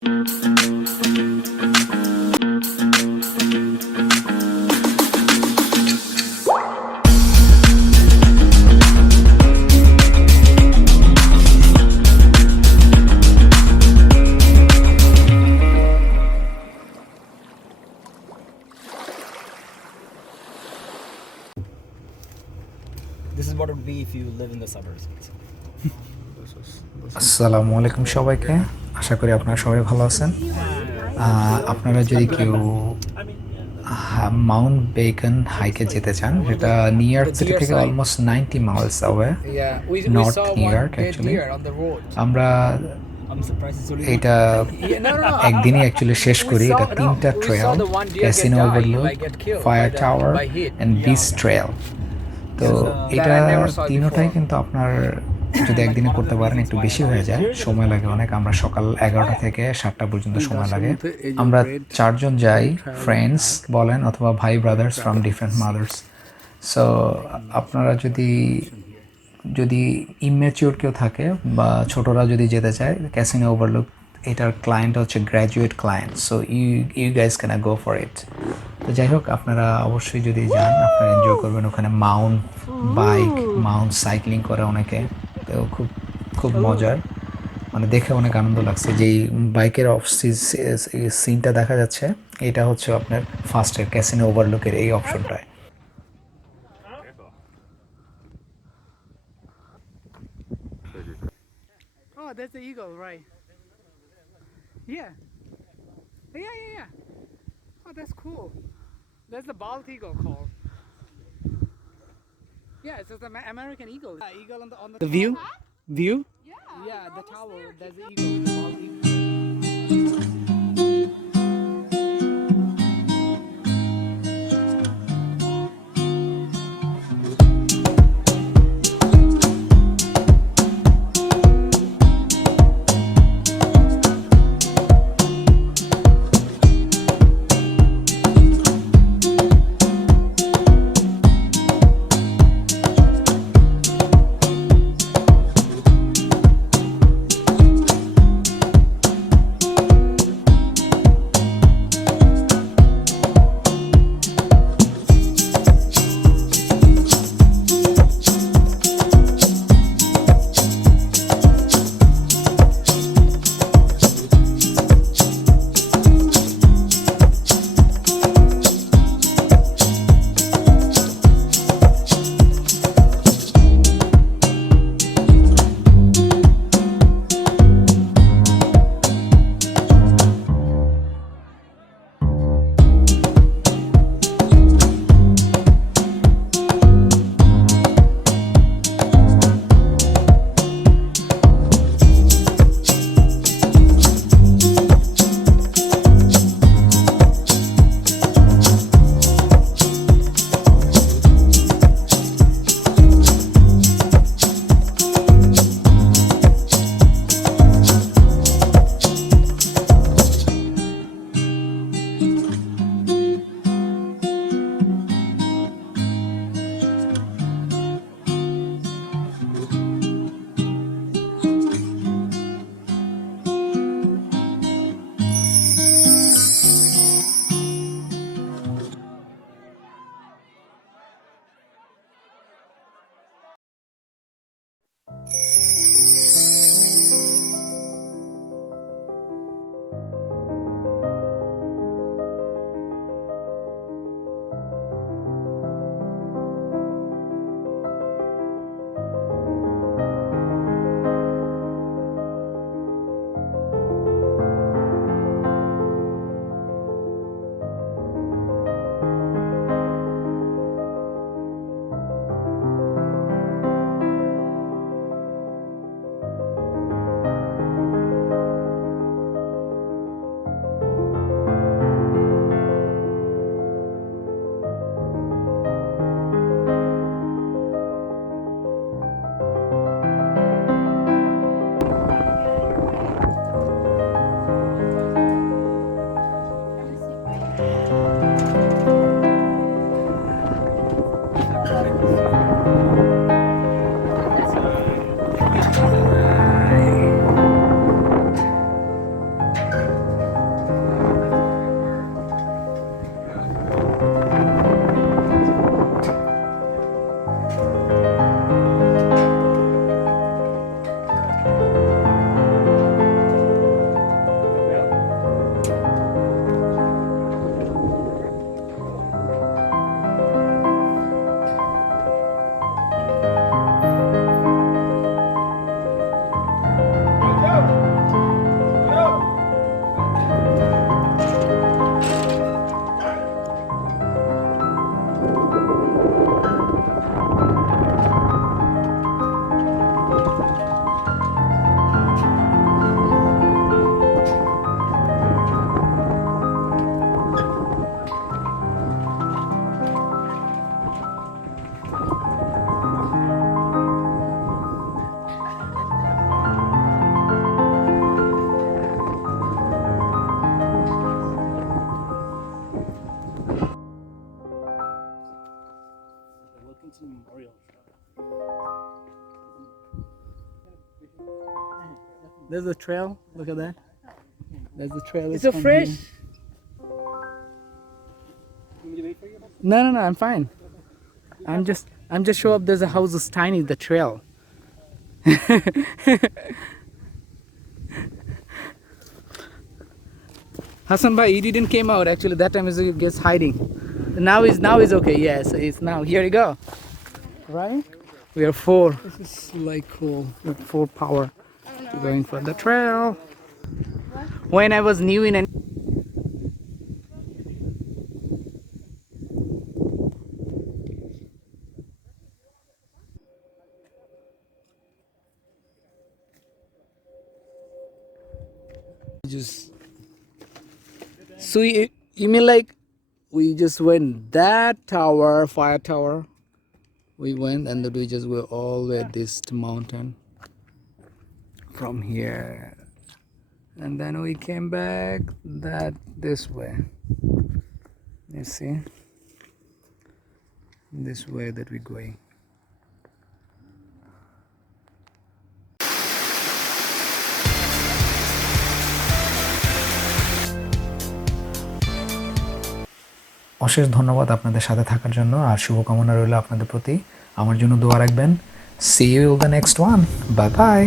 This is what it would be if you live in the suburbs. আসসালামু আলাইকুম সবাইকে, আশা করি আপনারা সবাই ভালো আছেন। আপনারা যদি কেউ মাউন্ট বেকন হাইকে যেতে চান, যেটা নিউ ইয়র্ক সিটি থেকে almost 90 miles away, north New York actually. আমরা এটা একদিনই অ্যাকচুয়ালি শেষ করি। এটা 3টা trail, casino overlook, fire tower and beach trail. তো এটা তিনটাই কিন্তু আপনার যদি একদিনে করতে পারেন একটু বেশি হয়ে যায়, সময় লাগে অনেক। আমরা সকাল 11টা থেকে 7টা পর্যন্ত সময় লাগে। আমরা 4জন যাই, ফ্রেন্ডস বলেন অথবা ভাই brothers from different mother's. So আপনারা যদি ইম্যাচিওর কেউ থাকে বা ছোটরা যদি যেতে চায়, ক্যাসিনো ওভারলুক এটার ক্লায়েন্ট হচ্ছে graduate client. So you guys can go for it. তো যাই হোক, আপনারা অবশ্যই যদি যান আপনারা এনজয় করবেন। ওখানে মাউন্ট বাইক, মাউন্ট সাইক্লিং করে অনেকে, তো খুব মজার, মানে দেখে অনেক আনন্দ লাগছে। যেই বাইকের অফ সিনটা দেখা যাচ্ছে, এটা হচ্ছে আপনার ফার্স্টের ক্যাসিনো ওভারলুকের এই অপশনটায়। Oh, that's the eagle, right? Yeah. Yeah. Oh, that's cool. That's the bald eagle call. Yeah, it's just the American eagle. Eagle on the view. View? Yeah, the tower. That's the eagle. The bald eagle. There's a trail. Look at that. There's the trail. It's so fresh. No. I'm fine. I'm just show up. There's a house is tiny. The trail. Hassan bhai, he didn't came out actually. That time he gets hiding. Now is okay. Yes, it's now. Here you go. Right? We are 4. This is like cool. With 4 power. We're going for the trail. When I was new in an just so you mean like we just went that tower, fire tower, we went and then we just were all the way this mountain from here, and then we came back this way. You see, this way that we're going. অশেষ ধন্যবাদ আপনাদের সাথে থাকার জন্য, আর শুভকামনা রইল আপনাদের প্রতি। আমার জন্য দোয়া রাখবেন। See you in the next one. Bye bye.